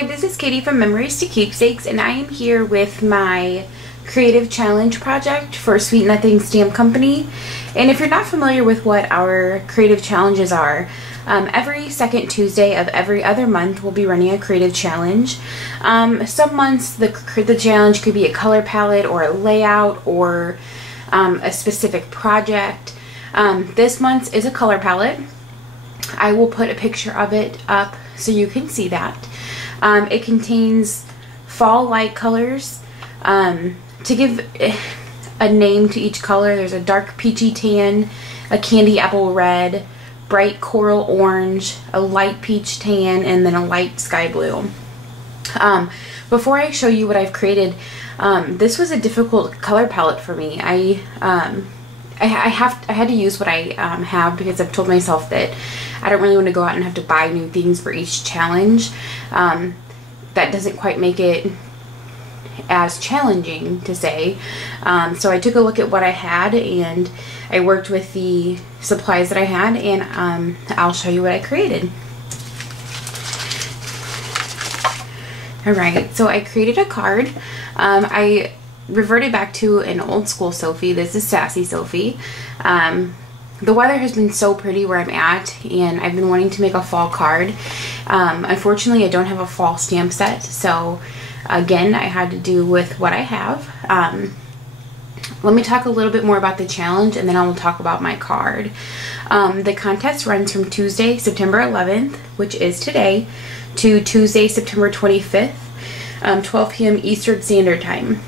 Hi, this is Katie from Memories to Keepsakes, and I am here with my creative challenge project for Sweet Nothing Stamp Company. And if you're not familiar with what our creative challenges are, every second Tuesday of every other month we'll be running a creative challenge. Some months the challenge could be a color palette or a layout or a specific project. This month's is a color palette. I will put a picture of it up so you can see that. It contains fall-like colors. To give a name to each color, there's a dark peachy tan, a candy apple red, bright coral orange, a light peach tan, and then a light sky blue. Before I show you what I've created, this was a difficult color palette for me. I had to use what I have because I've told myself that I don't really want to go out and have to buy new things for each challenge. That doesn't quite make it as challenging to say. So I took a look at what I had and I worked with the supplies that I had, and I'll show you what I created. Alright, so I created a card. I reverted back to an old school Sophie. This is Sassy Sophie. The weather has been so pretty where I'm at, and I've been wanting to make a fall card. Unfortunately, I don't have a fall stamp set, so again, I had to do with what I have. Let me talk a little bit more about the challenge, and then I will talk about my card. The contest runs from Tuesday, September 11th, which is today, to Tuesday, September 25th, 12 p.m. Eastern Standard Time.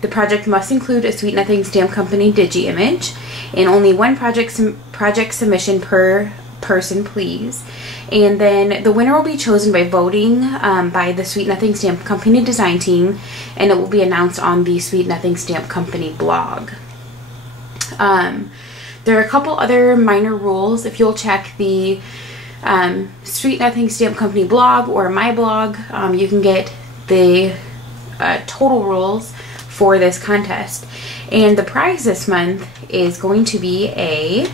The project must include a Sweet Nothing Stamp Company digi image, and only one project submission per person, please. And then the winner will be chosen by voting by the Sweet Nothing Stamp Company design team, and it will be announced on the Sweet Nothing Stamp Company blog. There are a couple other minor rules. If you'll check the Sweet Nothing Stamp Company blog or my blog, you can get the total rules for this contest. And the prize this month is going to be a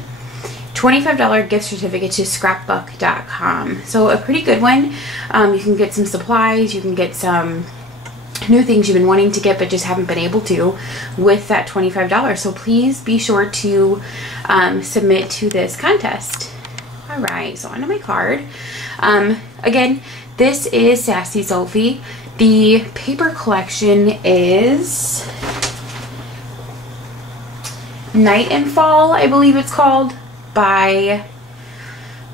$25 gift certificate to scrapbook.com. So a pretty good one. You can get some supplies, you can get some new things you've been wanting to get but just haven't been able to with that $25. So please be sure to submit to this contest. Alright, so onto my card. Again, this is Sassy Sophie. The paper collection is Night and Fall, I believe it's called, by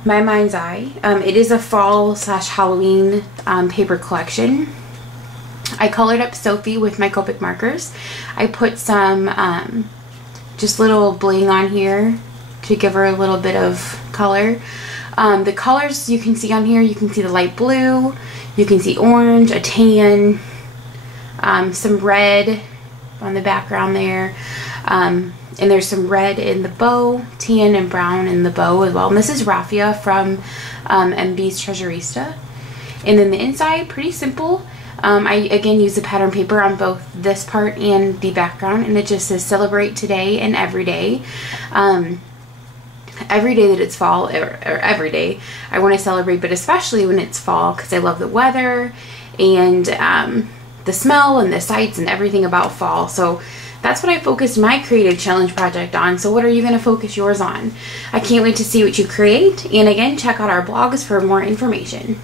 My Mind's Eye. It is a fall / Halloween paper collection. I colored up Sophie with my Copic markers. I put some just little bling on here to give her a little bit of color. The colors you can see on here, you can see the light blue, you can see orange, a tan, some red on the background there, and there's some red in the bow, tan and brown in the bow as well. And this is Raffia from MB's Treasurista. And then the inside, pretty simple. I again use the pattern paper on both this part and the background, and it just says celebrate today and every day. Every day that it's fall, or every day, I want to celebrate, but especially when it's fall, because I love the weather and the smell and the sights and everything about fall. So that's what I focused my creative challenge project on. So what are you going to focus yours on? I can't wait to see what you create, and again, check out our blogs for more information.